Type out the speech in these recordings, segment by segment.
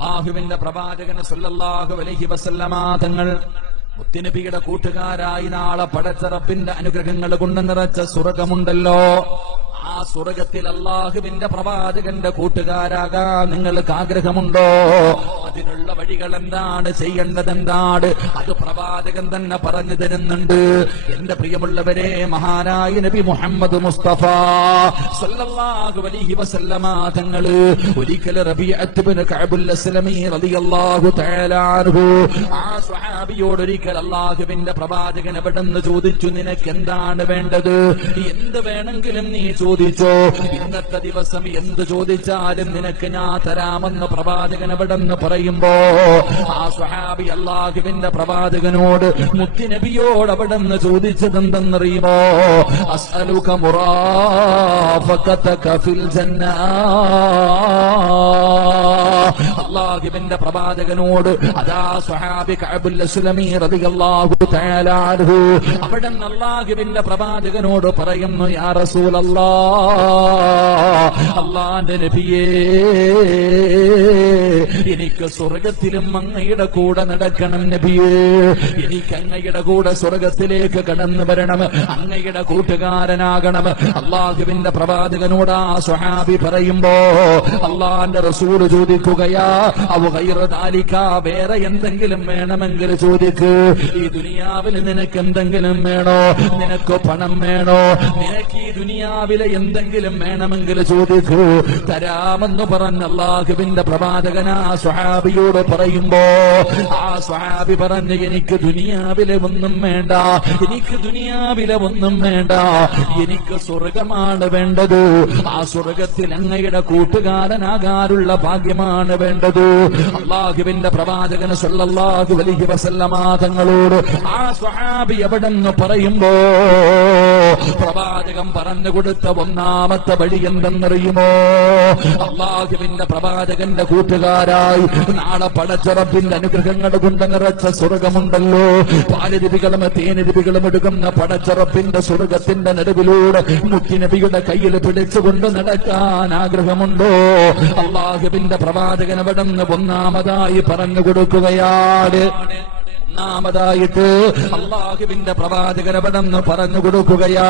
അല്ലാഹുവിന്റെ പ്രവാചകൻ സല്ലല്ലാഹു അലൈഹി വസല്ലമ തങ്ങൾ മുത്തുനബിയുടെ കൂട്ടുകാരായി നാളെ പടച്ച റബ്ബിന്റെ അനുഗ്രഹങ്ങൾ കൊണ്ട് നിറച്ച സ്വർഗമുണ്ടല്ലോ, ആ സ്വർഗത്തിൽ അല്ലാഹുവിന്റെ പ്രവാചകന്റെ കൂട്ടുകാരാകാൻ നിങ്ങൾക്ക് ആഗ്രഹമുണ്ടോ? അതിനുള്ള വഴികൾ എന്താണ്, ചെയ്യേണ്ടത് എന്താണ്, അത് പ്രവാചകൻ തന്നെ പറഞ്ഞു തരുന്നുണ്ട്. എന്റെ പ്രിയമുള്ളവരെ, മഹാനായ നബി മുഹമ്മദ് മുസ്തഫ സല്ലല്ലാഹു അലൈഹി വസല്ലമ തങ്ങള് ഒരിക്കൽ റബീഅത്ത് ഇബ്നു കഅബുൽ അസ്ലമി റളിയല്ലാഹു തആല അൻഹു ആ സ്വഹാബിയോട് ഒരിക്കൽ അല്ലാഹുവിന്റെ പ്രവാചകൻ എവിടെന്ന് ചോദിച്ചു, നിനക്ക് എന്താണ് വേണ്ടത്, എന്ത് വേണമെങ്കിലും നീ ചോദിച്ചോ, ഇന്നത്തെ ദിവസം എന്ത് ചോദിച്ചാലും നിനക്ക് ഞാൻ തരാമെന്ന് പ്രവാചകൻ എവിടെന്ന് പറയുമ്പോ ആ സ്വഹാബി അല്ലാഹുവിന്റെ പ്രവാചകനോട് മുത്തുനബിയോട് എവിടെന്ന് ചോദിച്ചതെന്തെന്നറിയുമോ? അസ്അലുക മുറാഫഖതക ഫിൽ ജന്ന. അല്ലാഹുവിന്റെ പ്രവാചകനോട് അതാ സ്വഹാബി കഅബുൽ അസ്ലമി റളിയല്ലാഹു തആല അൻഹു അവിടെന്ന് അല്ലാഹുവിന്റെ പ്രവാചകനോട് പറയുന്നു, യാ റസൂലല്ലാഹ്, അല്ലാഹുവിന്റെ നബിയേ, എനിക്ക് സ്വർഗത്തിലും അങ്ങയുടെ കൂടെ നടക്കണം നബിയേ, എനിക്ക് അങ്ങയുടെ കൂടെ സ്വർഗത്തിലേക്ക് കടന്നു വരണം, അങ്ങയുടെ കൂട്ടുകാരനാകണം. അല്ലാഹുവിന്റെ പ്രവാചകനോട് ആ സ്വഹാബി പറയുമ്പോ അല്ലാഹുവിന്റെ റസൂൽ ചോദിക്കുകയാ, അവ ഗൈറ ദാലിക, വേറെ എന്തെങ്കിലും വേണമെങ്കിൽ ചോദിക്ക്. ഈ ദുനിയാവിൽ നിനക്ക് എന്തെങ്കിലും വേണോ? നിനക്ക് പണം വേണോ? നിനക്ക് ഈ ദുനിയാവിലെ എന്തെങ്കിലും വേണമെങ്കിൽ ചോദിക്കൂ, തരാമെന്ന് പറഞ്ഞ അല്ലാഹുവിന്റെ പ്രവാചകൻ ആ സ്വഹാബിയോട് പറയുമ്പോ ആ സ്വഹാബി പറഞ്ഞു, എനിക്ക് ദുനിയാവിലെ ഒന്നും വേണ്ട, എനിക്ക് ദുനിയാവിലെ ഒന്നും വേണ്ട, എനിക്ക് സ്വർഗമാണ് വേണ്ടത്. ആ സ്വർഗത്തിൽ അങ്ങയുടെ കൂട്ടുകാരനാകാനുള്ള ഭാഗ്യമാണ് വേണ്ടത്. അല്ലാഹുവിന്റെ പ്രവാചകൻ സല്ലല്ലാഹു അലൈഹി വസല്ലമ തങ്ങളോട് ആ സ്വഹാബി എവിടെന്ന് പറയുമ്പോ പ്രവാചകൻ പറഞ്ഞു കൊടുത്ത ഒന്നാമത്തെ വഴി എന്തെന്നറിയുമോ? അല്ലാഹുവിന്റെ പ്രവാചകന്റെ കൂട്ടുകാരായി നാളെ പടച്ച റബ്ബിന്റെ അനുഗ്രഹങ്ങൾ കൊണ്ട് നിറച്ച സ്വർഗമുണ്ടല്ലോ, പാലരുവികളും തേനരുവികളും എടുക്കുന്ന പടച്ച റബ്ബിന്റെ സ്വർഗത്തിന്റെ നടുവിലൂടെ മുത്തുനബിയുടെ കയ്യിൽ പിടിച്ചുകൊണ്ട് നടക്കാൻ ആഗ്രഹമുണ്ടോ? അല്ലാഹുവിന്റെ പ്രവാചകൻ എവിടെന്ന് ഒന്നാമതായി പറഞ്ഞു കൊടുക്കുകയാണ്. ഒന്നാമതായിട്ട് അല്ലാഹുവിന്റെ പ്രവാചകൻ എവിടെന്ന് പറഞ്ഞു കൊടുക്കുകയാ,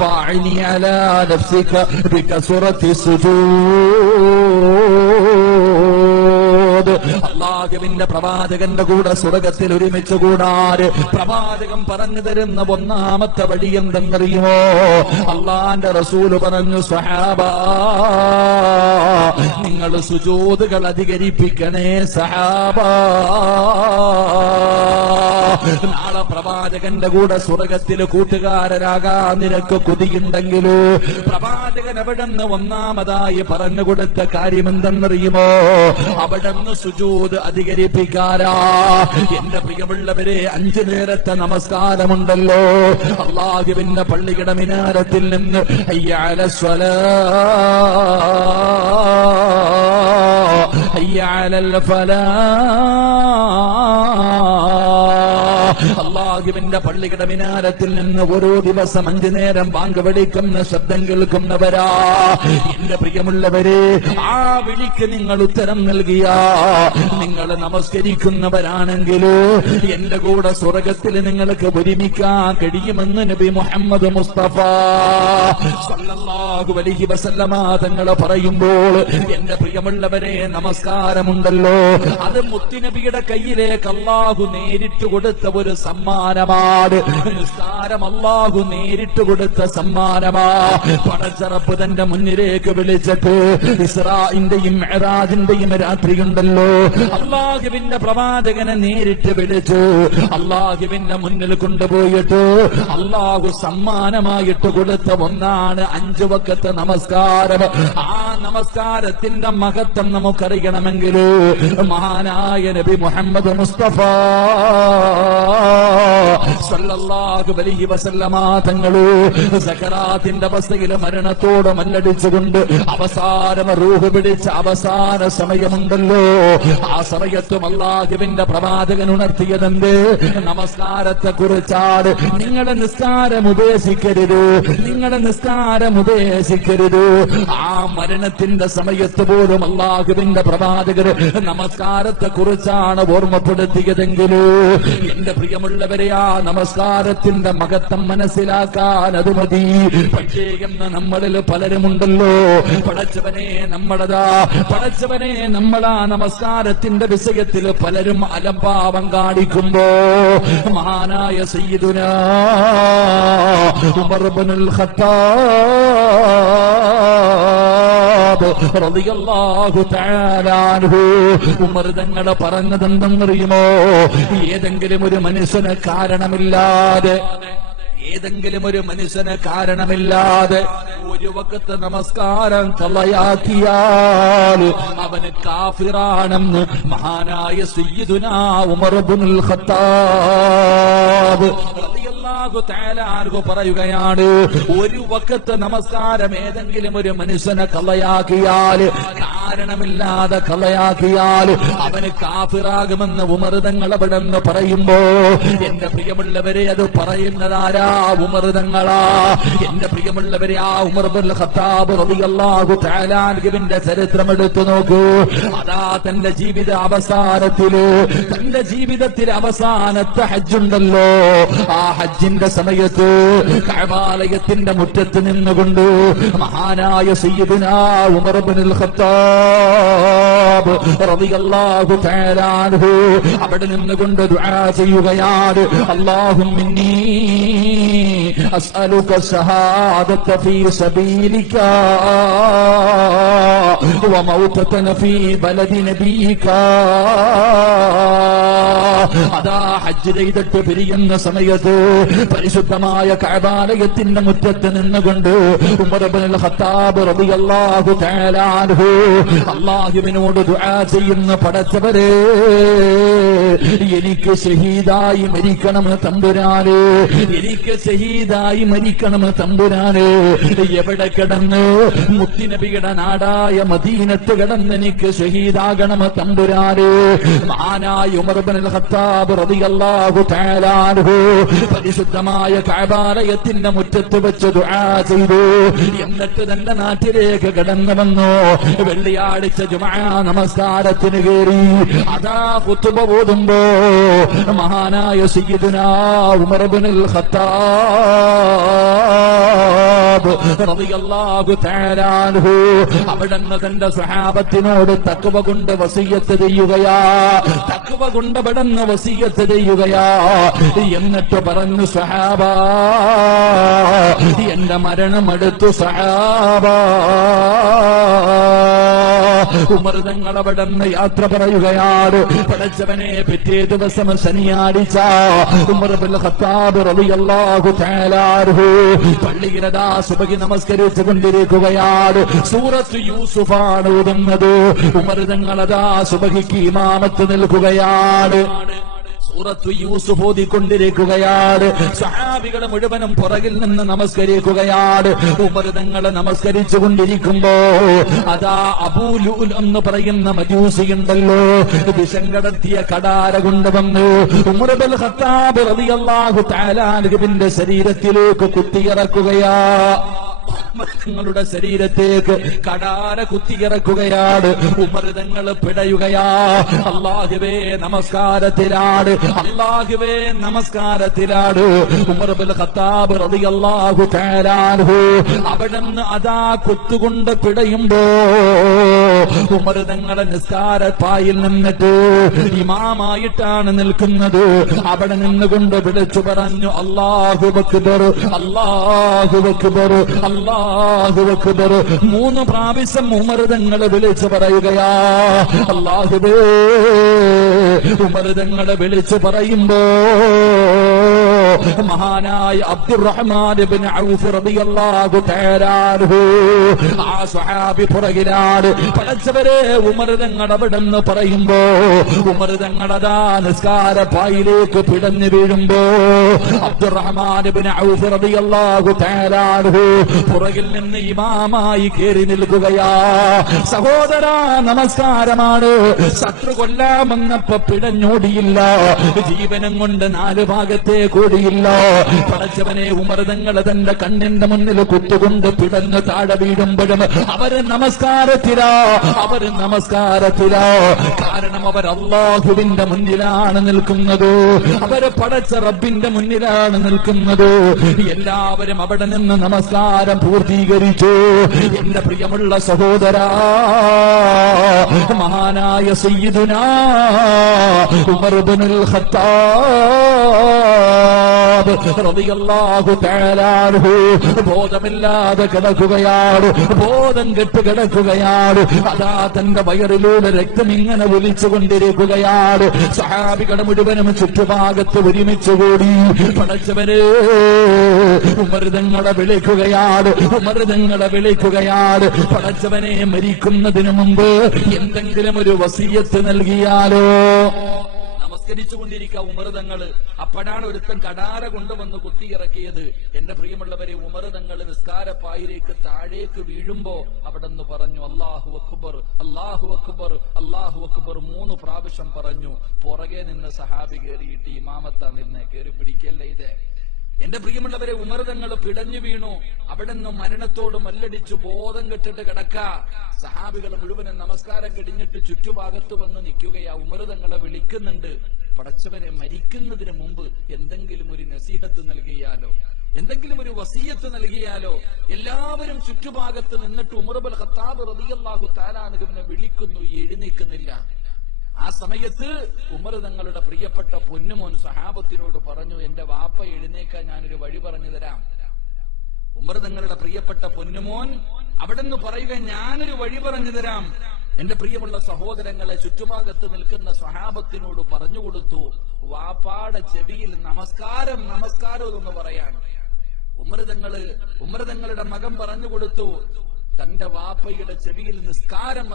ഫഅനി അലാ നഫ്സിക ബികസ്റത്തി സുജൂദ്. അല്ലാഹുവിന്റെ പ്രവാചകന്റെ കൂടെ സ്വർഗത്തിൽ ഒരുമിച്ച് കൂടാറ് പ്രവാചകൻ പറഞ്ഞു തരുന്ന ഒന്നാമത്തെ വഴി എന്തെന്നറിയുമോ? അല്ലാഹുവിന്റെ റസൂൽ പറഞ്ഞു, സ്വഹാബാ, നിങ്ങൾ സുജൂദുകൾ അധികരിപ്പിക്കണേ സഹാബാ. നാളെ പ്രവാചകന്റെ കൂടെ സ്വർഗത്തിൽ കൂട്ടുകാരനാകാൻ നിനക്ക് കൊതിയുണ്ടെങ്കിലോ പ്രവാചകൻ എവിടെന്ന് ഒന്നാമതായി പറഞ്ഞു കൊടുത്ത കാര്യം എന്തെന്നറിയുമോ? അവിടെന്ന് സുജൂദ് അധികരിപ്പിക്കാരാ. എന്റെ പ്രിയമുള്ളവരെ, 5 നേരത്തെ നമസ്കാരമുണ്ടല്ലോ, അല്ലാഹുവിന്റെ പള്ളിയുടെ മിനാരത്തിൽ നിന്ന് ഹയ്യ അലസ്സലാ, ഹയ്യ അലൽ ഫലാഹ്, അല്ലാഹുവിന്റെ പള്ളിയുടെ മിനാരത്തിൽ നിന്ന് ഓരോ ദിവസം 5 നേരം ബാങ്ക് വിളിക്കുന്ന ശബ്ദം കേൾക്കുന്നവരാ. എന്റെ പ്രിയമുള്ളവരെ, ആ വിളിക്ക് നിങ്ങൾ ഉത്തരം നൽകിയ നിങ്ങൾ നമസ്കരിക്കുന്നവരാണെങ്കിൽ എന്റെ കൂടെ സ്വർഗത്തിൽ നിങ്ങൾക്ക് ഒരുമിക്കാൻ കഴിയുമെന്ന് നബി മുഹമ്മദ് മുസ്തഫ സല്ലല്ലാഹു അലൈഹി വസല്ലമ തങ്ങൾ പറയുമ്പോൾ എന്റെ പ്രിയമുള്ളവരെ, നമസ്കാരമുണ്ടല്ലോ, അത് മുത്തുനബിയുടെ കയ്യിലേക്ക് അല്ലാഹു നേരിട്ട് കൊടുത്ത ഒരു സമ്മാനമാണ്. നിസ്കാരം അല്ലാഹു നേരിട്ട് കൊടുത്ത സമ്മാനമാ. പടച്ച റബ്ബ് തന്റെ മുന്നിലേക്ക് വിളിച്ചിട്ട് ഇസ്രാഇന്റെയും മിഅ്റാജിന്റെയും രാത്രിയുണ്ടല്ലോ, അല്ലാഹുവിന്റെ പ്രവാചകനെ നേരിട്ട് വിളിച്ചു അല്ലാഹുവിന്റെ മുന്നിൽ കൊണ്ടുപോയിട്ട് അല്ലാഹു സമ്മാനമായിട്ട് കൊടുത്ത ഒന്നാണ് 5 വഖത്ത് നമസ്കാരം. ആ നമസ്കാരത്തിന്റെ മഹത്വം നമുക്കറിയണമെങ്കിൽ മഹാനായ നബി മുഹമ്മദ് മുസ്തഫ സ്വല്ലല്ലാഹു അലൈഹി വസല്ലമ തങ്ങള് സക്കറാത്തിന്റെ അവസ്ഥയിൽ മരണത്തോട് മല്ലടിച്ചുകൊണ്ട് അവസാനം റൂഹ് പിടിച്ച അവസാന സമയമുണ്ടല്ലോ, ആ സമയത്തും അല്ലാഹുവിന്റെ പ്രവാചകൻ ഉണർത്തിയതെന്ത്? നമസ്കാരത്തെ കുറിച്ചാണ്. നിങ്ങളുടെ നിസ്കാരം ഉപേക്ഷിക്കരുത്, നിങ്ങളുടെ നിസ്കാരം ഉപേക്ഷിക്കരുത്. ആ മരണത്തിന്റെ സമയത്ത് പോലും അല്ലാഹുവിന്റെ പ്രവാചകർ നമസ്കാരത്തെ കുറിച്ചാണ് ഓർമ്മപ്പെടുത്തിയതെങ്കിലോ എന്റെ പ്രിയമുള്ളവരെ, ആ നമസ്കാരത്തിന്റെ മഹത്വം മനസ്സിലാക്കാൻ അത് മതി. പക്ഷേ എന്ന് നമ്മളിൽ പലരുമുണ്ടല്ലോ, പടച്ചവനെ നമ്മളാ നമസ്കാരത്തിന്റെ വിഷയത്തിൽ പലരും അലംഭാവം കാണിക്കുമ്പോ മഹാനായ സയ്യിദുനാ ഉമർ ഇബ്നുൽ ഖത്താബ് റളിയല്ലാഹു തആല അൻഹു ഉമർ തങ്ങൾ പറഞ്ഞതെന്തെന്നറിയുമോ? ഏതെങ്കിലും ഒരു മനുഷ്യന് കാരണമില്ലാതെ ഒരു വഖത്ത് നമസ്കാരം കളയാക്കിയാൽ അവന് കാഫിറാണെന്ന് മഹാനായ സയ്യിദുനാ ഉമർ ഇബ്നുൽ ഖത്താബ് റളിയല്ലാഹു തആല അൻഹു പറയുകയാണ്, ഒരു വഖത്ത് നമസ്കാരം ഏതെങ്കിലും ഒരു മനുഷ്യനെ കളയാക്കിയാൽ, കാരണമില്ലാതെ കളയാക്കിയാൽ അവന് കാഫിറാകുമെന്ന് ഉമർ തങ്ങൾ അവിടെ നിന്ന് പറയുമ്പോ എന്റെ പ്രിയമുള്ളവരെ, അത് പറയുന്നതാരാ? ഉമർ തങ്ങളാ. എന്റെ പ്രിയമുള്ളവരെ, ആ ഉമർ ഇബ്നുൽ ഖത്താബ് റളിയല്ലാഹു തആല അൻഹുവിന്റെ ചരിത്രം എടുത്തു നോക്കൂ. അതാ തന്റെ ജീവിതത്തിലെ അവസാനത്തെ ഹജ്ജുണ്ടല്ലോ, ആ ഹജ്ജിന്റെ സമയത്ത് കഅബാലയത്തിന്റെ മുറ്റത്ത് നിന്നുകൊണ്ട് മഹാനായ സയ്യിദുനാ ഉമർ ഇബ്നുൽ ഖത്താബ് റളിയല്ലാഹു തആല അൻഹു അവിടെ നിന്നുകൊണ്ട് ദുആ ചെയ്യുകയാണ്. അല്ലാഹുമ്മ أسألك الشهادة في سبيلك وموتة في بلد نبيك. അതാ ഹജ്ജ് ചെയ്തിട്ട് പിരിയുന്ന സമയത്ത് പരിശുദ്ധമായ കഅബാലയത്തിന്റെ മുറ്റത്ത് നിന്നുകൊണ്ട് ഉമർ ഇബ്നുൽ ഖത്താബ് റളിയല്ലാഹു തആല അൻഹു അല്ലാഹുവിനോട് ദുആ ചെയ്യുന്ന, പടച്ചവരേ, എനിക്ക് ഷഹീദായി മരിക്കണം തമ്പുരാനെ, എനിക്ക് ഷഹീദായി മരിക്കണം തമ്പുരാനെ. എവിടെ കിടന്ന്? മുത്തുനബിയുടെ നാടായ മദീനത്ത് കിടന്ന് എനിക്ക് ഷഹീദാകണം തമ്പുരാനെ. മഹാനായ ഉമർ ഇബ്നുൽ ഖത്താബ് റളിയല്ലാഹു തആല അൻഹു പരിശുദ്ധമായ കഅബാലയത്തിന്റെ മുറ്റത്ത് വെച്ച് ദുആ ചെയ്തു. എന്നിട്ട് തന്റെ നാട്ടിലേക്ക് കടന്നു വന്നു. വെള്ളിയാഴ്ച ജുമുഅ നമസ്കാരത്തിന് കയറി. അതാ ഖുതുബ ഓതുമ്പോ മഹാനായ സയ്യിദുനാ ഉമർ ഇബ്നുൽ ഖത്താബ് റളിയല്ലാഹു തആല അൻഹു അവിടുന്ന് തന്റെ സ്വഹാബത്തിനോട് തഖ്വ കൊണ്ട് വസിയ്യത്ത് ചെയ്യുകയാ, തഖ്വ കൊണ്ട് അവിടുന്ന് വസിയ്യത്ത് ചെയ്യുകയാ. എന്നിട്ട് പറഞ്ഞു, സ്വഹാബ, എന്റെ മരണം അടുത്തു സ്വഹാബ. ഉമർ തങ്ങൾ അവിടുന്ന് യാത്ര പറയുകയാണ്. പടച്ചവനെ, പിറ്റേ ദിവസം ശനിയാഴ്ച ഉമർ ഇബ്നുൽ ഖത്താബ് റളിയല്ലാഹു തആല അൻഹു പള്ളിയിലതാ സുബ്ഹി നമസ്കരിച്ചു കൊണ്ടിരിക്കുകയാണ്. സൂറത്ത് യൂസുഫാണ് ഓതുന്നത്. ഉമർ തങ്ങളതാ സുബ്ഹിക്ക് ഇമാമത്ത് നിൽക്കുകയാണ്. സൂറത്ത് യൂസുഫ് ഓതിക്കൊണ്ടിരിക്കുകയാണ്. സഹാബികൾ മുഴുവനും പുറകിൽ നിന്ന് നമസ്കരിക്കുകയാണ്. ഉമർ തങ്ങൾ നമസ്കരിച്ചു കൊണ്ടിരിക്കുമ്പോ അതാ അബൂ ലുഅൽ എന്ന് പറയുന്ന മജൂസിയുണ്ടല്ലോ, വിഷം കടത്തിയ കടാര കൊണ്ടുവന്നു ഉമർ ഇബ്നുൽ ഖത്താബ് റളിയല്ലാഹു തആല അൻഹുവിന്റെ ശരീരത്തിലേക്ക് കുത്തിയിറക്കുകയാ. തങ്ങളുടെ ശരീരത്തേക്ക് കടാര കുത്തിയിറക്കുകയാണ്. ഉമർ തങ്ങൾ പിടയുകയാ. അല്ലാഹുവേ നമസ്കാരത്തിലാണ്, അല്ലാഹുവേ നമസ്കാരത്തിലാണ്. ഉമർ ഇബ്നുൽ ഖത്താബ് റളിയല്ലാഹു തആല അൻഹു അവിടുന്ന് അതാ കുത്തുകൊണ്ട് പിടയുമ്പോ ഉമർ തങ്ങളെ നിസ്കാരപ്പായിൽ നിന്നിട്ട് ഇമാമായിട്ടാണ് നിൽക്കുന്നത്. അവിടെ നിന്നുകൊണ്ട് വിളിച്ചു പറഞ്ഞു, അല്ലാഹു അക്ബർ, അല്ലാഹു അക്ബർ, അല്ലാഹു അക്ബർ. 3 പ്രാവശ്യം ഉമർ തങ്ങൾ വിളിച്ചു പറയുകയാ. അല്ലാഹുവേ, ഉമർ തങ്ങൾ വിളിച്ചു പറയുമ്പോ മഹാനായ അബ്ദുറഹ്മാൻ ഇബ്നു ഔഫ് റളിയല്ലാഹു തആല അൻഹു ആ സ്വഹാബി പുറകിലാണ്. പടച്ചവരെ ഉമർ തങ്ങൾ അവിടെന്ന് പറയുമ്പോ ഉമർ തങ്ങളതാ നിസ്കാര പായിലേക്ക് പിടഞ്ഞു വീഴുമ്പോ അബ്ദുറഹ്മാൻ ഇബ്നു ഔഫ് റളിയല്ലാഹു തആല അൻഹു പുറകിൽ നിന്ന് ഇമാമായി കേറി നിൽക്കുകയാ. സഹോദരാ, നമസ്കാരമാണ്. ശത്രു കൊല്ലാമെന്നപ്പോ പിടഞ്ഞോടിയില്ല, ജീവനം കൊണ്ട് 4 ഭാഗത്തേക്ക് ഓടിയില്ല. പടച്ചവനെ, ഉമർ തങ്ങൾ തന്റെ കണ്ണിന്റെ മുന്നിൽ കുത്തുകൊണ്ട് പിടഞ്ഞ് താഴെ വീഴുമ്പോഴും അവര് നമസ്കാരത്തിലാ. കാരണം അവർ അല്ലാഹുവിന്റെ മുന്നിലാണ് നിൽക്കുന്നത്, അവര് പടച്ച റബ്ബിന്റെ മുന്നിലാണ് നിൽക്കുന്നത്. എല്ലാവരും അവിടെ നിന്ന് നമസ്കാരം പൂർത്തീകരിച്ചു. എന്റെ പ്രിയമുള്ള സഹോദരാ, മഹാനായ സയ്യിദുനാ ഉമർ ഇബ്നുൽ ഖത്താബ് റളിയല്ലാഹു തആല അൻഹു ബോധമില്ലാതെ കിടക്കുകയാണ്, ബോധം കെട്ട് കിടക്കുകയാണ്. അതാ തന്റെ വയറിലൂടെ രക്തം ഇങ്ങനെ ഒലിച്ചുകൊണ്ടിരിക്കുകയാണ്. സഹാബികൾ മുഴുവനും ചുറ്റുഭാഗത്ത് ഒരുമിച്ച് കൂടി പടച്ചവരെ ഉമർ തങ്ങളെ വിളിക്കുകയാണ്. പടച്ചവനെ, മരിക്കുന്നതിന് മുമ്പ് എന്തെങ്കിലും ഒരു വസിയത്ത് നൽകിയാലോ? നമസ്കരിച്ചുകൊണ്ടിരിക്കുക ഉമർ തങ്ങള്. അപ്പോഴാണ് ഒരുത്തൻ കടാര കൊണ്ടുവന്ന് കുത്തിയിറക്കിയത്. എന്റെ പ്രിയമുള്ളവരെ, ഉമർ തങ്ങള് നിസ്കാരപ്പായിലേക്ക് താഴേക്ക് വീഴുമ്പോ അവിടെ നിന്ന് പറഞ്ഞു അല്ലാഹു അക്ബർ, അല്ലാഹു അക്ബർ, അല്ലാഹു അക്ബർ 3 പ്രാവശ്യം പറഞ്ഞു. പുറകെ നിന്ന് സഹാബി കയറിയിട്ട് ഇമാമത്താ നിന്നെ കയറി പിടിക്കല്ലേ ഇത്. എന്റെ പ്രിയമുള്ളവരെ, ഉമർ തങ്ങൾ പിടഞ്ഞു വീണു. അവിടെ നിന്ന് മരണത്തോട് മല്ലടിച്ചു ബോധം കെട്ടിട്ട് കിടക്ക. സഹാബികൾ മുഴുവനും നമസ്കാരം കഴിഞ്ഞിട്ട് ചുറ്റുഭാഗത്ത് വന്ന് നിൽക്കുകയാ. ഉമർ തങ്ങളെ വിളിക്കുന്നുണ്ട്. പടച്ചവനെ, മരിക്കുന്നതിന് മുമ്പ് എന്തെങ്കിലും ഒരു നസീഹത്ത് നൽകിയാലോ, എന്തെങ്കിലും ഒരു വസിയത്ത് നൽകിയാലോ? എല്ലാവരും ചുറ്റുഭാഗത്ത് നിന്നിട്ട് ഉമർ ഇബ്നുൽ ഖത്താബ് റളിയല്ലാഹു തആല അൻഹുവിനെ വിളിക്കുന്നു, എഴുന്നേൽക്കുന്നില്ല. ആ സമയത്ത് ഉമർ തങ്ങളുടെ പ്രിയപ്പെട്ട പൊന്നുമോൻ സഹാബത്തിനോട് പറഞ്ഞു, എന്റെ വാപ്പ എഴുന്നേക്കാൻ ഞാനൊരു വഴി പറഞ്ഞു തരാം. ഉമർ തങ്ങളുടെ പ്രിയപ്പെട്ട പൊന്നുമോൻ അവിടെ നിന്ന് പറയുക, ഞാനൊരു വഴി പറഞ്ഞു തരാം. എന്റെ പ്രിയമുള്ള സഹോദരങ്ങളെ, ചുറ്റുഭാഗത്ത് നിൽക്കുന്ന സഹാബത്തിനോട് പറഞ്ഞുകൊടുത്തു, വാപ്പാടെ ചെവിയിൽ നമസ്കാരം എന്ന് പറയാൻ. ഉമർ തങ്ങളുടെ മകൻ പറഞ്ഞുകൊടുത്തു, തന്റെ വാപ്പയുടെ ചെവിയിൽ നിസ്കാരം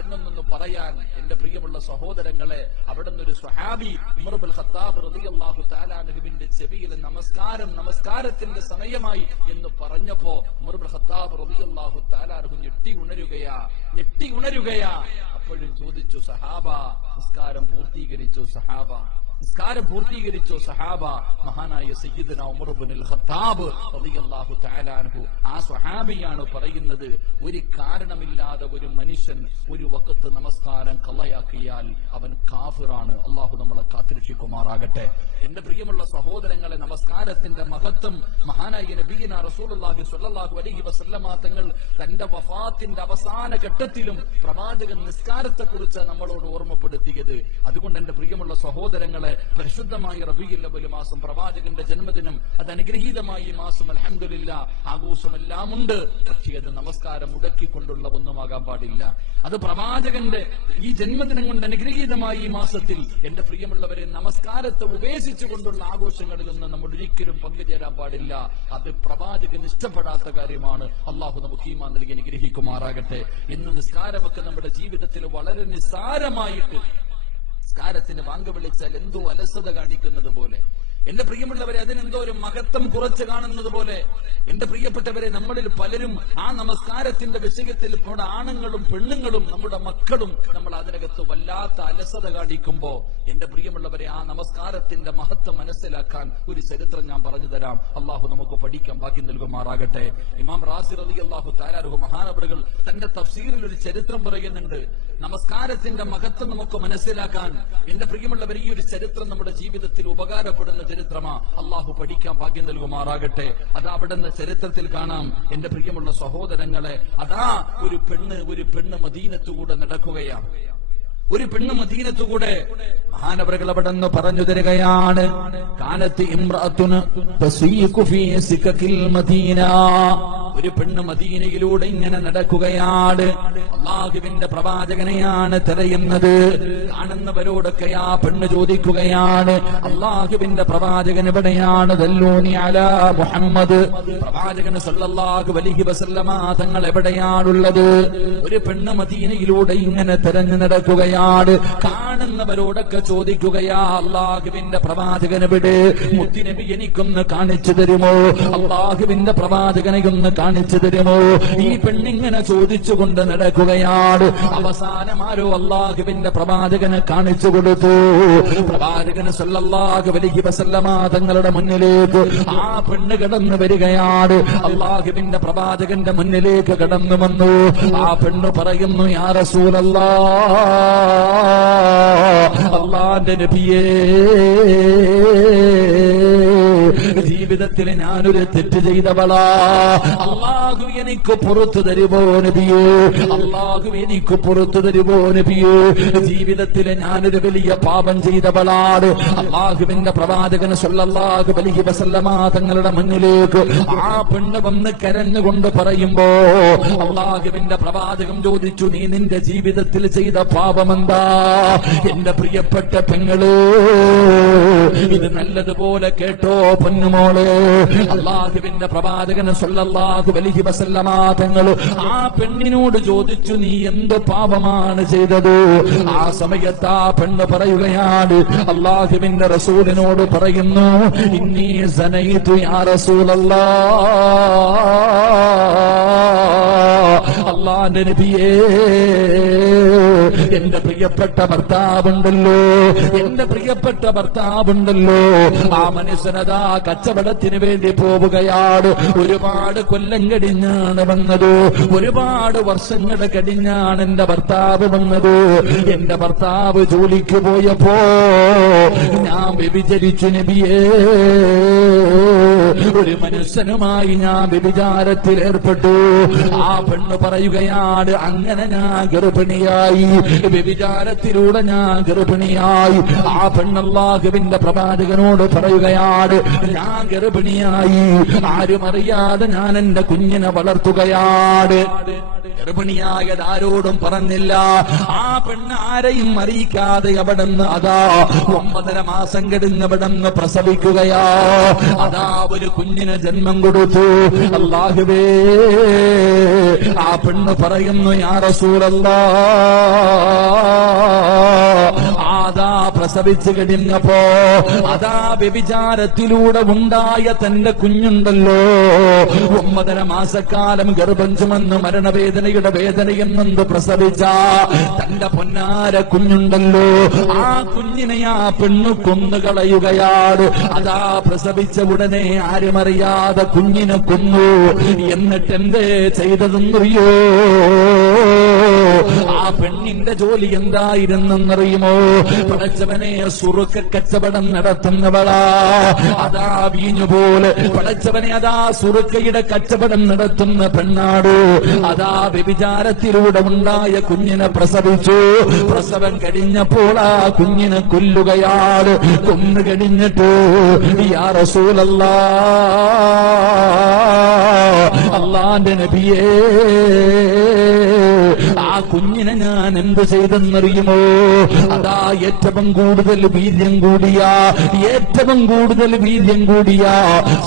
എന്നൊന്ന് പറയാൻ. എന്റെ പ്രിയമുള്ള സഹോദരങ്ങളെ, അവിടെ നിന്നൊരു സ്വഹാബി ഉമർ ഇബ്നുൽ ഖത്താബ് റളിയല്ലാഹു തആല അൻഹുവിന്റെ ചെവിയിൽ നമസ്കാരത്തിന്റെ സമയമായി എന്ന് പറഞ്ഞപ്പോ ഉമർ ഇബ്നുൽ ഖത്താബ് റളിയല്ലാഹു തആല അൻഹു ഞെട്ടി ഉണരുകയാ. അപ്പോഴും ചോദിച്ചു, സഹാബ നിസ്കാരം പൂർത്തീകരിച്ചോ സഹാബ? മഹാനായ സയ്യിദുനാ ഉമർ ഇബ്നുൽ ഖത്താബ് റളിയല്ലാഹു തആല അൻഹു ആ സ്വഹാബിയാണ് പറയുന്നത്, ഒരു കാരണമില്ലാതെ ഒരു മനുഷ്യൻ ഒരു വഖത്ത് നമസ്കാരം കളയാക്കിയാൽ അവൻ കാഫിറാണ്. അല്ലാഹു നമ്മളെ കാത്തുരക്ഷിക്കുമാറാകട്ടെ. എന്റെ പ്രിയമുള്ള സഹോദരങ്ങളെ, നമസ്കാരത്തിന്റെ മഹത്വം മഹാനായ നബിയുനാ റസൂലുള്ളാഹി സ്വല്ലല്ലാഹു അലൈഹി വസല്ലമ തങ്ങൾ തന്റെ വഫാത്തിന്റെ അവസാന ഘട്ടത്തിലും പ്രവാചകൻ നിസ്കാരത്തെക്കുറിച്ച് നമ്മളോട് ഓർമ്മപ്പെടുത്തിയത്. അതുകൊണ്ട് എന്റെ പ്രിയമുള്ള സഹോദരങ്ങളെ, പരിശുദ്ധമായ റബീഉൽ അവ്വൽ മാസം, പ്രവാചകന്റെ ജന്മദിനം, അത് അനുഗ്രഹീതമായ ഈ മാസം, അൽഹംദുലില്ലാഹ് ആഘോഷമെല്ലാം ഉണ്ട്. പക്ഷേ അത് നമസ്കാരം മുടക്കിക്കൊണ്ടുള്ള ഒന്നുമാകാൻ പാടില്ല. അത് പ്രവാചകന്റെ ഈ ജന്മദിനം കൊണ്ട് അനുഗ്രഹീതമായ ഈ മാസത്തിൽ എന്റെ പ്രിയമുള്ളവരെ, നമസ്കാരത്തെ ഉപേക്ഷിച്ചുകൊണ്ടുള്ള ആഘോഷങ്ങളിലൊന്നും നമ്മൾ ഒരിക്കലും പങ്കുചേരാൻ പാടില്ല. അത് പ്രവാചകന് ഇഷ്ടപ്പെടാത്ത കാര്യമാണ്. അള്ളാഹു നമുക്ക് ഈമാൻ നൽകി അനുഗ്രഹിക്കുമാറാകട്ടെ. ഇന്ന് നിസ്കാരമൊക്കെ നമ്മുടെ ജീവിതത്തിൽ വളരെ നിസ്സാരമായിട്ട്, നിസ്കാരത്തിന് വാങ്ക് വിളിച്ചാൽ എന്തോ അലസത കാണിക്കുന്നത് പോലെ, എന്റെ പ്രിയമുള്ളവരെ, അതിനെന്തോ ഒരു മഹത്വം കുറച്ച് കാണുന്നത് പോലെ. എന്റെ പ്രിയപ്പെട്ടവരെ, നമ്മളിൽ പലരും ആ നമസ്കാരത്തിന്റെ വിഷയത്തിൽ നമ്മുടെ ആണുങ്ങളും പെണ്ണുങ്ങളും നമ്മുടെ മക്കളും നമ്മൾ അതിനകത്ത് വല്ലാത്ത അലസത കാണിക്കുമ്പോ, എന്റെ പ്രിയമുള്ളവരെ, ആ നമസ്കാരത്തിന്റെ മഹത്വം മനസ്സിലാക്കാൻ ഒരു ചരിത്രം ഞാൻ പറഞ്ഞു തരാം. അള്ളാഹു നമുക്ക് പഠിക്കാൻ ഭാഗ്യം നൽകുമാറാകട്ടെ. ഇമാം റാസി റളിയല്ലാഹു തആല അൻഹു മഹാനവറുകൾ തന്റെ തഫ്സീറിൽ ഒരു ചരിത്രം പറയുന്നുണ്ട്. നമസ്കാരത്തിന്റെ മഹത്വം നമുക്ക് മനസ്സിലാക്കാൻ എന്റെ പ്രിയമുള്ളവർ, ഈ ഒരു ചരിത്രം നമ്മുടെ ജീവിതത്തിൽ ഉപകാരപ്പെടുന്ന ചരിത്രമാ. അള്ളാഹു പഠിക്കാൻ ഭാഗ്യം നൽകുമാറാകട്ടെ. അത് അവിടുന്ന് ചരിത്രത്തിൽ കാണാം. എന്റെ പ്രിയമുള്ള സഹോദരങ്ങളെ, അതാ ഒരു പെണ്ണ് മദീനത്തുകൂടെ നടക്കുകയാണ്. ഒരു പെണ്ണ് മദീനത്തുകൂടെ മഹാനവറുകൾ അവിടെ നിന്ന് പറഞ്ഞു തരികയാണ്, കാനത്ത് ഇംറഅത്തുൻ തസീഖു ഫീ സികകിൽ മദീന. ഒരു പെണ്ണ് മദീനയിലൂടെ ഇങ്ങനെ നടക്കുകയാണ്. അല്ലാഹുവിന്റെ പ്രവാചകനെയാണ് തിരയുന്നത്. കാണുന്നവരോടൊക്കെ ആ പെണ്ണ് ചോദിക്കുകയാണ്, അല്ലാഹുവിന്റെ പ്രവാചകൻ എവിടെയാണ്? ദല്ലൂനി അലാ മുഹമ്മദ്. പ്രവാചകൻ സല്ലല്ലാഹു അലൈഹി വസല്ലമ തങ്ങൾ എവിടെയാണുള്ളത്? ഒരു പെണ്ണ് മദീനയിലൂടെ ഇങ്ങനെ തിരഞ്ഞു നടക്കുകയാണ്. കാണുന്നവരോടൊക്കെ ചോദിക്കുകയാ, അല്ലാഹുവിന്റെ പ്രവാചകൻ എവിടെ? മുത്തുനബി എനിക്കൊന്ന് കാണിച്ചു തരുമോ? അല്ലാഹുവിന്റെ പ്രവാചകനെ ഒന്ന് കാണിച്ചു തരുമോ? ഈ പെണ്ണിങ്ങനെ ചോദിച്ചുകൊണ്ട് നടക്കുകയാണ്. അവസാനമാരോ അല്ലാഹുവിന്റെ പ്രവാചകനെ കാണിച്ചു കൊടുത്തു. പ്രവാചകൻ സല്ലല്ലാഹു അലൈഹി വസല്ലമ തങ്ങളുടെ മുന്നിലേക്ക് ആ പെണ്ണ് കടന്നു വരികയാണ്. അല്ലാഹുവിന്റെ പ്രവാചകന്റെ മുന്നിലേക്ക് കടന്നു വന്നു. ആ പെണ്ണ് പറയുന്നു, യാ റസൂലല്ലാഹ്, അല്ലാഹുവിന്റെ നബിയേ, ജീവിതത്തിൽ ഞാനൊരു തെറ്റ് ചെയ്തവളാ. അല്ലാഹു എനിക്ക് പുറത്തു തരുമോ നബിയേ? അല്ലാഹു എനിക്ക് പുറത്തു തരുമോ നബിയേ? ജീവിതത്തിൽ ഞാനൊരു വലിയ പാപം ചെയ്തവളാണ്. അല്ലാഹുവിന്റെ പ്രവാചകൻ സല്ലല്ലാഹു അലൈഹി വസല്ലമ തങ്ങളുടെ മുന്നിലേക്ക് ആ പെണ്ണ് വന്ന് കരഞ്ഞുകൊണ്ട് പറയുമ്പോ അല്ലാഹുവിന്റെ പ്രവാചകൻ ചോദിച്ചു, നീ നിന്റെ ജീവിതത്തിൽ ചെയ്ത പാപമെന്താ? എന്റെ പ്രിയപ്പെട്ട പെങ്ങള്, ഇത് നല്ലതുപോലെ കേട്ടോ പൊന്നുമോളെ. അല്ലാഹുവിന്റെ പ്രവാചകൻ സല്ലല്ലാഹു അലൈഹി വസല്ലമ തങ്ങൾ ആ പെണ്ണിനോട് ചോദിച്ചു, നീ എന്ത് പാപമാണ് ചെയ്തത്? ആ സമയത്ത് ആ പെണ്ണ് പറയുകയാണ്, അല്ലാഹുവിന്റെ റസൂലിനോട് പറയുന്നു, ഇന്നി സനയിതു യാ റസൂലല്ലാഹ്, അല്ലാഹുവിന്റെ നബിയേ, എന്റെ പ്രിയപ്പെട്ട ഭർത്താവുണ്ടല്ലോ, എന്റെ പ്രിയപ്പെട്ട ഭർത്താവുണ്ടല്ലോ, ആ മനുഷ്യനതാ കച്ചവടത്തിന് വേണ്ടി പോവുകയാണ്. ഒരുപാട് കൊല്ലം കഴിഞ്ഞാണ് വന്നത്, ഒരുപാട് വർഷങ്ങൾ കഴിഞ്ഞാണ് എന്റെ ഭർത്താവ് വന്നത്. എന്റെ ഭർത്താവ് ജോലിക്ക് പോയപ്പോ ഞാൻ വ്യഭിചരിച്ചു നബിയേ. ഒരു മനുഷ്യനുമായി ഞാൻ വ്യഭിചാരത്തിൽ ഏർപ്പെട്ടു. ആ പെണ്ണ് പറയുകയാണ്, അങ്ങനെ ഞാൻ ഗർഭിണിയായി, വ്യഭിചാരത്തിലൂടെ ഞാൻ ഗർഭിണിയായി. ആ പെണ്ണ് അല്ലാഹുവിന്റെ പ്രവാചകനോട് പറയുകയാണ്, ഞാൻ ഗർഭിണിയായി, ആരും അറിയാതെ ഞാൻ എന്റെ കുഞ്ഞിനെ വളർത്തുകയാണ്. ഗർഭിണിയായത് ആരോടും പറഞ്ഞില്ല. ആ പെണ്ണ് ആരെയും അറിയിക്കാതെ അവിടുന്ന് അതാ 9.5 മാസം കഴിഞ്ഞ് അവിടുന്ന് പ്രസവിക്കുകയാ. അതാ ഒരു കുഞ്ഞിന് ജന്മം കൊടുത്തു. അല്ലാഹുവേ, ആ പെണ്ണ് പറയുന്നു, യാ റസൂലല്ലാഹ്, അതാ പ്രസവിച്ചു കഴിഞ്ഞപ്പോ അതാ വ്യഭിചാരത്തിലൂടെ ഉണ്ടായ തന്റെ കുഞ്ഞുണ്ടല്ലോ, 9.5 മാസക്കാലം ഗർഭം ചുമന്ന് മരണവേദനയുടെ വേദനയെന്നത് പ്രസവിച്ച തന്റെ പൊന്നാര കുഞ്ഞുണ്ടല്ലോ, ആ കുഞ്ഞിനെ ആ പെണ്ണു കൊന്നുകളയുകയാണ്. അതാ പ്രസവിച്ച ഉടനെ ആരും അറിയാതെ കുഞ്ഞിനെ കൊന്നു. എന്നിട്ട് എന്തേ ചെയ്തതെന്നറിയോ? ആ പെണ്ണിന്റെ ജോലി എന്തായിരുന്നെന്നറിയുമോ? പടച്ചവനെ, സുറുക്ക കച്ചവടം നടത്തുന്നവളാ. അതാ വീഞ്ഞുപോലെ പടച്ചവനെ, അതാ സുറുക്കയുടെ കച്ചവടം നടത്തുന്ന പെണ്ണാട്. അതാ വ്യഭിചാരത്തിലൂടെ ഉണ്ടായ കുഞ്ഞിനെ പ്രസവിച്ചു. പ്രസവം കഴിഞ്ഞപ്പോൾ ആ കുഞ്ഞിനെ കൊല്ലുകയാണ്. കൊന്നു കഴിഞ്ഞിട്ട്, യാ റസൂലല്ലാഹ്, അല്ലാഹുവിന്റെ നബിയേ, ആ കുഞ്ഞിനെ ഞാൻ എന്ത് ചെയ്തെന്നറിയുമോ? അതാ ഏറ്റവും കൂടുതൽ വീര്യം കൂടിയ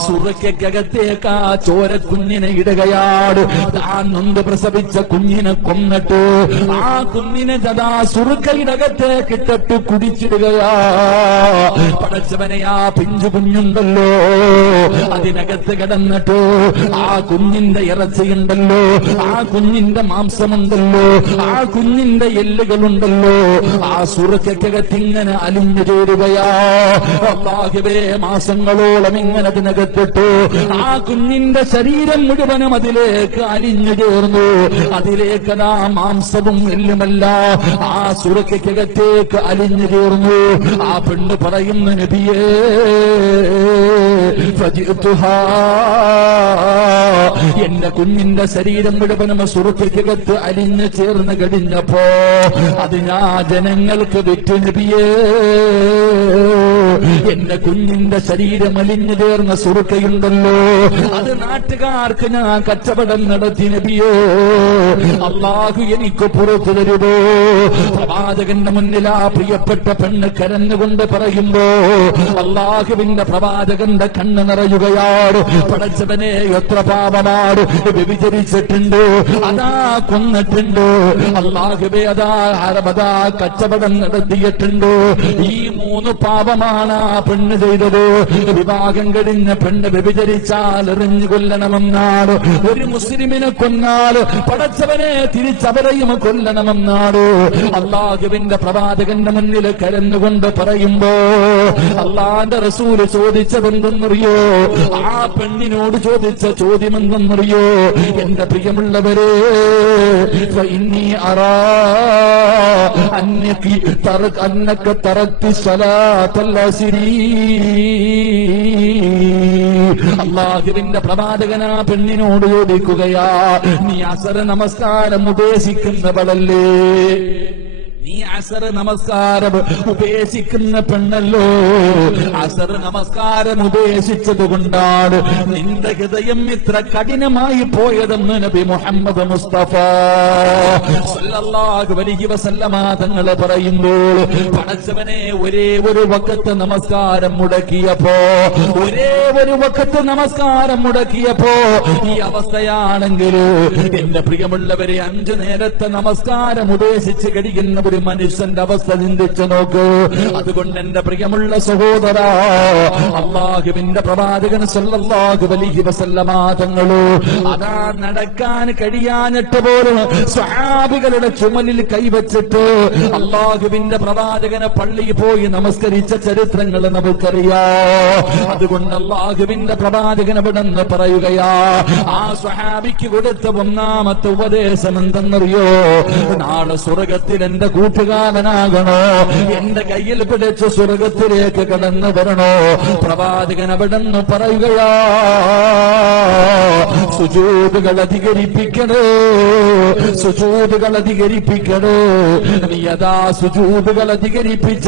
സുറക്കകത്തേക്ക് ആ ചോര കുഞ്ഞിനെ ഇടുകയാണ്. താൻ നൊന്ത് പ്രസവിച്ച കുഞ്ഞിനെ കൊന്നിട്ട് ആ കുഞ്ഞിനെ അതാ സുറുക്കയിടകത്തേക്ക് ഇട്ടിട്ട് കുടിച്ചിടുകയാ. പടച്ചവനെ, ആ പിഞ്ചു കുഞ്ഞുണ്ടല്ലോ, അതിനകത്ത് കിടന്നിട്ട് ആ കുഞ്ഞിന്റെ ഇറച്ചിയുണ്ടല്ലോ, ആ കുഞ്ഞിന്റെ മാംസമുണ്ടല്ലോ, ആ കുഞ്ഞിന്റെ എല്ലുകളുണ്ടല്ലോ, ആ സുറുക്കകത്തിങ്ങനെ അലിഞ്ഞു ചേരുകയാ. അല്ലാഹുവേ, മാസങ്ങളോളം ഇങ്ങനെ അതിനകത്തിട്ടു. ആ കുഞ്ഞിന്റെ ശരീരം മുഴുവനും അതിലേക്ക് അലിഞ്ഞു ചേർന്നു. അതിലേക്ക് ആ മാംസവും എല്ലുമല്ല ആ സുറുക്കകത്തേക്ക് അലിഞ്ഞു ചേർന്നു. ആ പെണ്ണ് പറയുന്നു, നബിയേ, എന്റെ കുഞ്ഞിന്റെ ശരീരം മുഴുവനും സുറുക്കകത്ത് അലിഞ്ഞു ചേർന്ന് കഴിഞ്ഞപ്പോ അത് ഞാൻ ജനങ്ങൾക്ക് വിറ്റു നബിയേ. എന്റെ കുഞ്ഞിന്റെ ശരീരം അലിഞ്ഞു ചേർന്ന സുറുക്കയുണ്ടല്ലോ, അത് നാട്ടുകാർക്ക് ഞാൻ കച്ചവടം നടത്തി നബിയോ, അള്ളാഹു എനിക്ക് പുറത്തു തരുമോ? പ്രവാചകന്റെ മുന്നിൽ ആ പ്രിയപ്പെട്ട പെണ്ണ് കരഞ്ഞുകൊണ്ട് പറയുമ്പോ അള്ളാഹുവിന്റെ പ്രവാചകന്റെ കണ്ണ് നിറയുകയാണ്. പടച്ചവനെ, എത്ര പാപമാണ്, വ്യഭിചരിച്ചിട്ടുണ്ട്, അതാ കൊന്നിട്ടുണ്ട്, അള്ളാഹുവേ അതാ അറബതാ കച്ചവടം നടത്തിയിട്ടുണ്ട്. ഈ 3 പാപമാണ് ആ പെണ്ണ് ചെയ്തത്. വിവാഹം കഴിഞ്ഞ പെണ്ണ് വ്യഭിചരിച്ചാൽ എറിഞ്ഞു കൊല്ലണമെന്നാണ്. ഒരു മുസ്ലിമിനെ കൊന്നാൽ പടച്ചവനെ തിരിച്ചവരെയും കൊല്ലണമെന്നാണ് അള്ളാഹുവിന്റെ പ്രവാചകന്റെ മുന്നിൽ കരഞ്ഞുകൊണ്ട് പറയുമ്പോ അള്ളാന്റെ റസൂല് ചോദിച്ചതെന്തെന്നറിയോ? ആ പെണ്ണിനോട് ചോദിച്ച ചോദ്യം എന്തെന്നറിയോ? എന്റെ പ്രിയമുള്ളവരെ, ഫഇന്നി അറാ അന്നക തറക്തി സ്വലാത്തൽ അസ്രി. അള്ളാഹുവിന്റെ പ്രവാചകനാ പെണ്ണിനോട് ചോദിക്കുകയാ, നീ അസർ നമസ്കാരം ഉപേക്ഷിക്കുന്നവളല്ലേ? നീ അസർ നമസ്കാരം ഉപേക്ഷിക്കുന്ന പെണ്ണല്ലോ. അസർ നമസ്കാരം ഉപേക്ഷിച്ചത് കൊണ്ടാണ് നിന്റെ ഹൃദയം ഇത്ര കഠിനമായി പോയതെന്ന് നബി മുഹമ്മദ് മുസ്തഫ സല്ലല്ലാഹു അലൈഹി വസല്ലമ തങ്ങൾ പറയുമ്പോൾ, പടച്ചവനെ ഒരേ ഒരു വഖത്ത് നമസ്കാരം മുടക്കിയപ്പോ, ഒരേ ഒരു വഖത്ത് നമസ്കാരം മുടക്കിയപ്പോ ഈ അവസ്ഥയാണെങ്കിൽ എന്റെ പ്രിയമുള്ളവരെ, 5 നേരത്തെ നമസ്കാരം ഉപേക്ഷിച്ച് കഴിയുന്ന ഒരു മനുഷ്യന്റെ അവസ്ഥ ചിന്തിച്ചു നോക്കൂ. അതുകൊണ്ട് എന്റെ പ്രിയമുള്ള സഹോദരാ, അല്ലാഹുവിന്റെ പ്രവാചകൻ സല്ലല്ലാഹു അലൈഹി വസല്ലമ തങ്ങള് അതാ നടക്കാൻ കഴിയാഞ്ഞിട്ട് പോലും സ്വഹാബികളുടെ ചുമലിൽ കൈവച്ചിട്ട് അല്ലാഹുവിന്റെ പ്രവാചകനെ പള്ളിയിൽ പോയി നമസ്കരിച്ച ചരിത്രങ്ങൾ നമുക്കറിയാം. അതുകൊണ്ട് അല്ലാഹുവിന്റെ പ്രവാചകൻ എവിടെന്ന് പറയുകയാ, ആ സ്വഹാബിക്ക് കൊടുത്ത 1ാമത്തെ ഉപദേശം എന്തെന്നറിയോ? നാളെ സ്വർഗത്തിൽ എന്റെ കൂട്ടുകാരനാകണോ, എന്റെ കയ്യിൽ പിടിച്ച് സ്വർഗത്തിലേക്ക് കടന്നു വരണോ? പ്രവാചകൻ അവിടെന്ന് പറയുകയാ, സുജൂദുകൾ അധികരിപ്പിക്കണോ, സുജൂദുകൾ അധികരിപ്പിക്കണോ. നീ അതാ സുജൂദുകൾ അധികരിപ്പിച്ച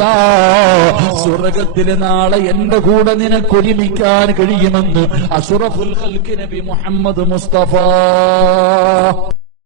സ്വർഗത്തിൽ നാളെ എന്റെ കൂടെ നിനക്കൊരുമിക്കാൻ കഴിയുമെന്ന് അഷ്റഫുൽ ഖൽഖ് നബി മുഹമ്മദ് മുസ്തഫ